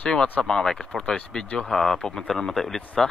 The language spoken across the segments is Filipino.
So what's up mga bikers, for today's video pupunta naman tayo ulit sa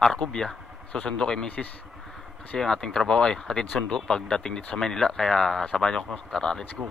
Arcubia. Susundo kay Mrs. Kasi ang ating trabaho ay hatid sundo pagdating dito sa Manila. Kaya samahan niyo ako, tara let's go.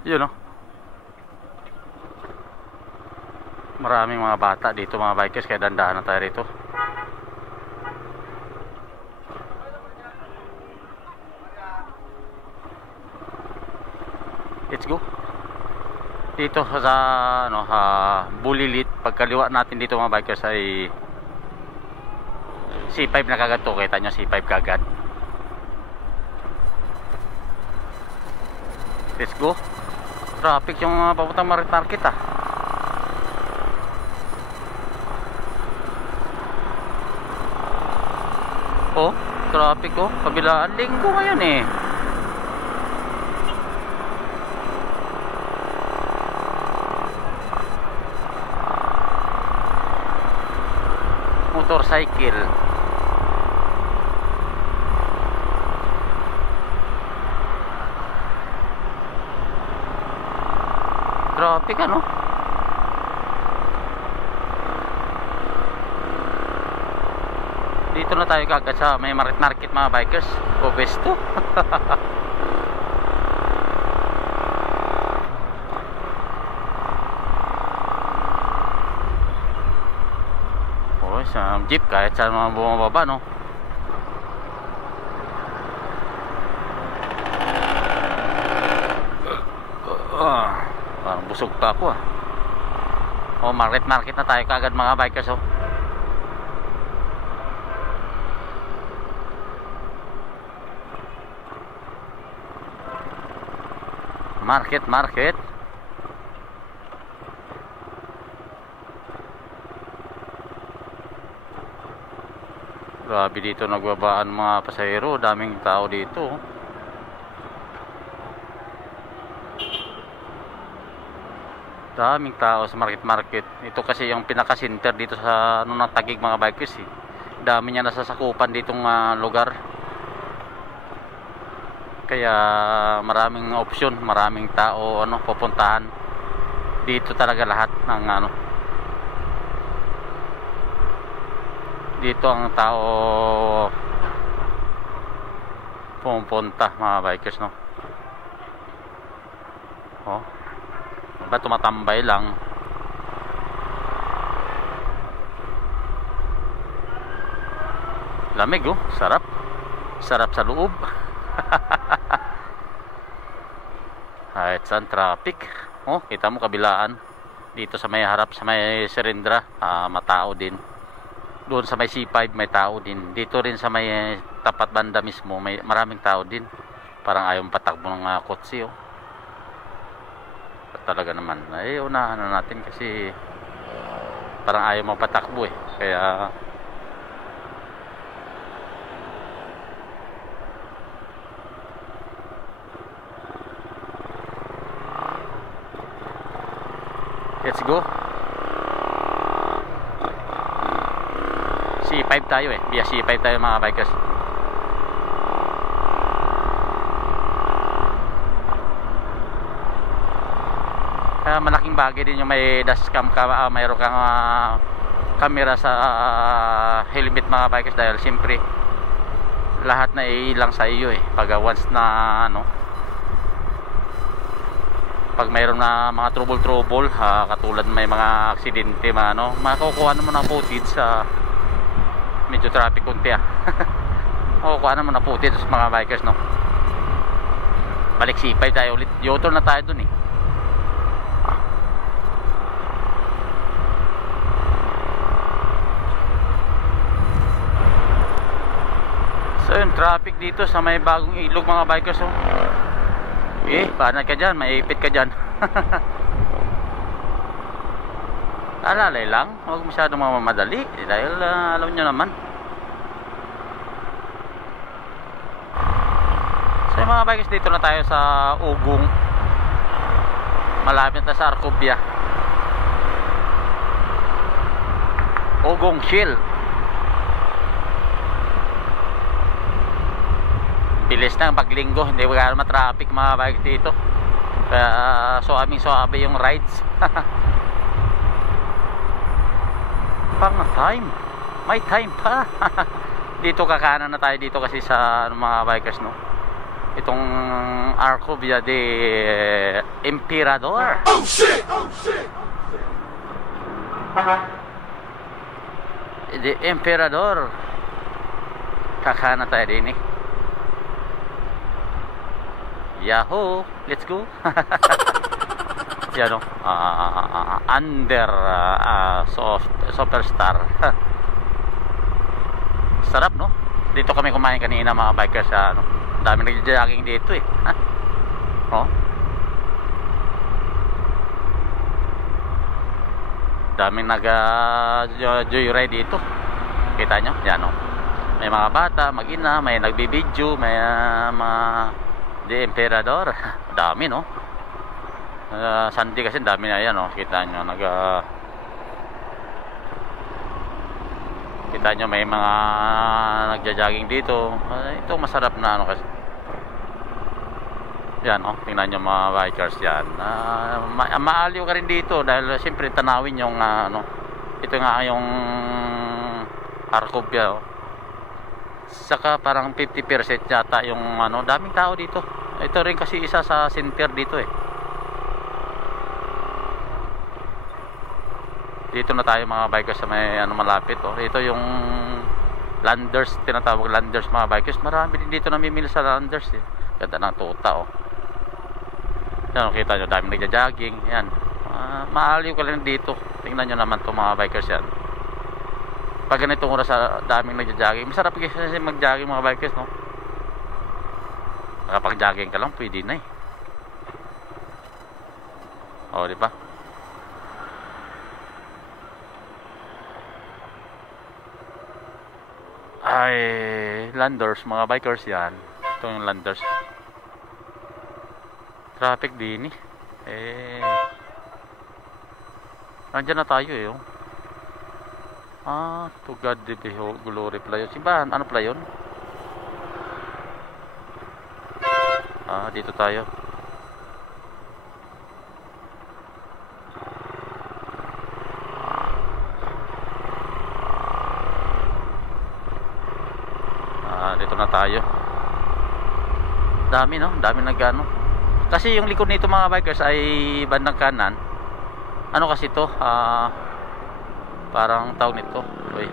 Yun o, maraming mga bata dito mga bikers, kaya dandahan na tayo rito. Let's go. Dito sa Bulilit, pagkaliwa natin dito mga bikers ay C5 na kagad to. Kita nyo C5 kagad. Let's go. Traffic yung papuntang Market Oh, traffic oh. Kabilaan linggo ngayon eh. Motorcycle. Traffic ano? Dito na tayo kagad sa may Market mga bikers. O besto. Oh, sa jeep kahit saan mga bumababa no. Parang busog pa ako Oh, Market na tayo kagad mga bikers oh. Market. Grabe dito nagbabaan mga pasahero, daming tao dito. Daming tao sa market. Ito kasi yung pinaka-center dito sa ng Taguig mga bikers eh. Dami niya nasasakupan ditong lugar. Kaya maraming option, maraming tao pupuntahan. Dito talaga lahat ng dito ang tao pupunta mga bikers no. Oh. Ba tumatambay lang. Lamig oh, sarap sa loob. Kahit saan traffic oh, kita mo kabilaan dito sa may harap sa may Serendra, matao din. Doon sa may C5 may tao din. Dito rin sa may tapat banda mismo may maraming tao din. Parang ayaw patakbo ng kotse oh. Talaga naman ay unahan na natin kasi parang ayaw mapatakbo eh. Kaya let's go. C5 tayo eh. Via C5 tayo mga bikers. Malaking bagay din yung may dashcam mayroon kang camera sa helmet mga bikers, dahil siyempre lahat na ilang sa iyo eh. Pag once na pag mayroon na mga trouble katulad may mga aksidente makukuha naman ng footage sa medyo traffic kunti makukuha naman ng footage mga bikers no. Balik C5 tayo ulit, U-turn na tayo dun eh. So yun, traffic dito sa may bagong ilog mga bikers oh. Banat ka dyan, maipit ka dyan. Alalay lang, huwag masyadong mamamadali dahil alam nyo naman So mga bikers, dito na tayo sa Ugong. Malapit na sa Arcovia. Ogong Hill. Bilis na paglinggo, hindi wala ma-traffic mga bike dito. Kaya suabe yung rides. Pang time. May time pa. Dito kakanan na tayo dito kasi sa mga bikers, no. Itong Arcovia de Emperador. Oh shit! Oh shit! De Emperador. Kakanan tayo din eh. Yahoo! Let's go! Yan o. Under Superstar. Sarap, no? Dito kami kumain kanina mga bikers sa ano. Dami nag-jogging dito eh. Oh. Daming nag-joyride dito. Kita nyo? Yan o. May mga bata, mag-ina, may nagbibidyo, may mga De Emperador. Dami, no? Sunday kasi dami na yan, no? Kita nyo, kita nyo may mga nagja-jogging dito. Ito masarap na ano kasi. Yan, oh, tingnan nyo mga bikers yan. Maaliw ka rin dito dahil siyempre tanawin yung ano. Ito nga yung Arcovia, oh. Saka parang 50% yata yung ano, daming tao dito. Ito rin kasi isa sa center dito eh. Dito na tayo mga bikers sa may ano malapit, oh. Ito yung Landers, tinatawag Landers mga bikers. Marami din dito namimili sa Landers eh. Ganda ng tuta, oh. Yan, kita nyo, daming nagja-jogging. Yan, maaliw ka lang dito. Tingnan nyo naman itong mga bikers yan. Pag ganitong oras sa daming nagja-jogging, masarap kasi mag-jogging mga bikers, no? Nakapag-jogging ka lang, pwede na eh. O, di ba? Ay, Landers, mga bikers yan. Ito yung Landers. Traffic din eh. Nandiyan na tayo eh, oh. To God the glory pala yun. Simbahan, ano pala yun? Dito tayo. Dito na tayo. Dami, no? Dami nagano. Kasi yung likod nito mga bikers ay bandang kanan. Ano kasi to? Parang tawag nito. Uy.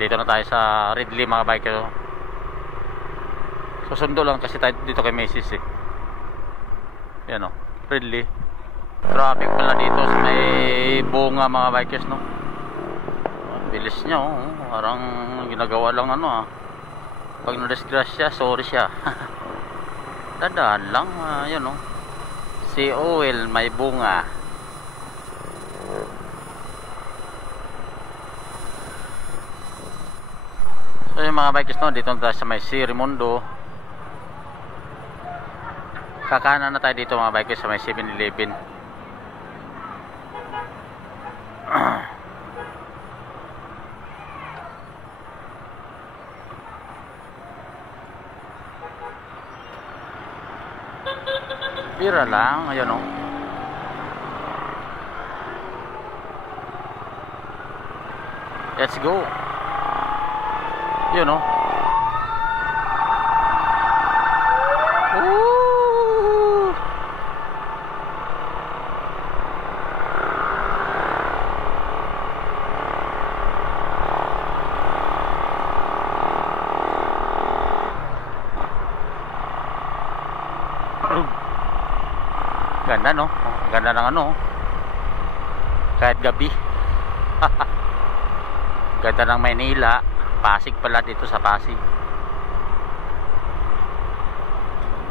Dito na tayo sa Ridley mga bikers. Susundo lang kasi tayo dito kay Macy's eh. Yan o, Ridley. Traffic pala dito sa may bunga mga bikers, no. Bilis niya, oh. Parang ginagawa lang ano pag na-disgrasya, sorry siya. Dadaan lang, yun o. Si Oil may bunga. So yung mga bikers, no, dito na tayo sa may Sirimundo. Kakanan na tayo dito mga bikers sa may 7-Eleven. Bira lang, ayun o. Let's go. Yun o. Woo! Ganda, no? Ganda ng ano, kahit gabi. Ganda ng Maynila. Pasig pala, dito sa Pasig.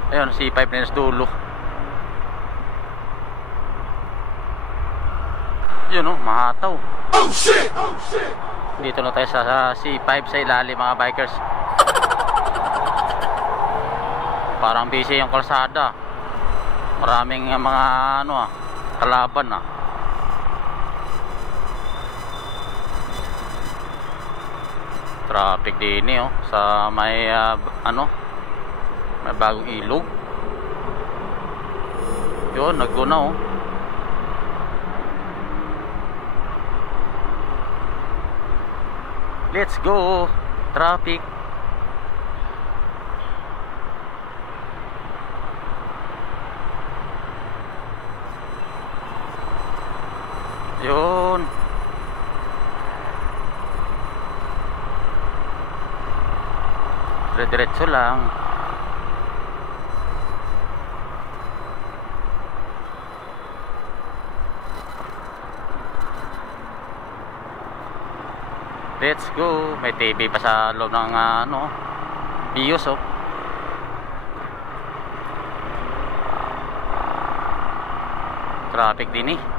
Ayun, C5 na dulo. Yun, no? Mahataw. Oh shit! Oh shit! Dito na tayo sa C5 sa ilalim mga bikers. Parang busy yung kalsada. Maraming mga ano kalaban Traffic din sa may may bagong ilog. Yun, naguna Let's go, traffic. Yun. Diretso lang. Let's go. May TV pa sa loob ng Bios Traffic din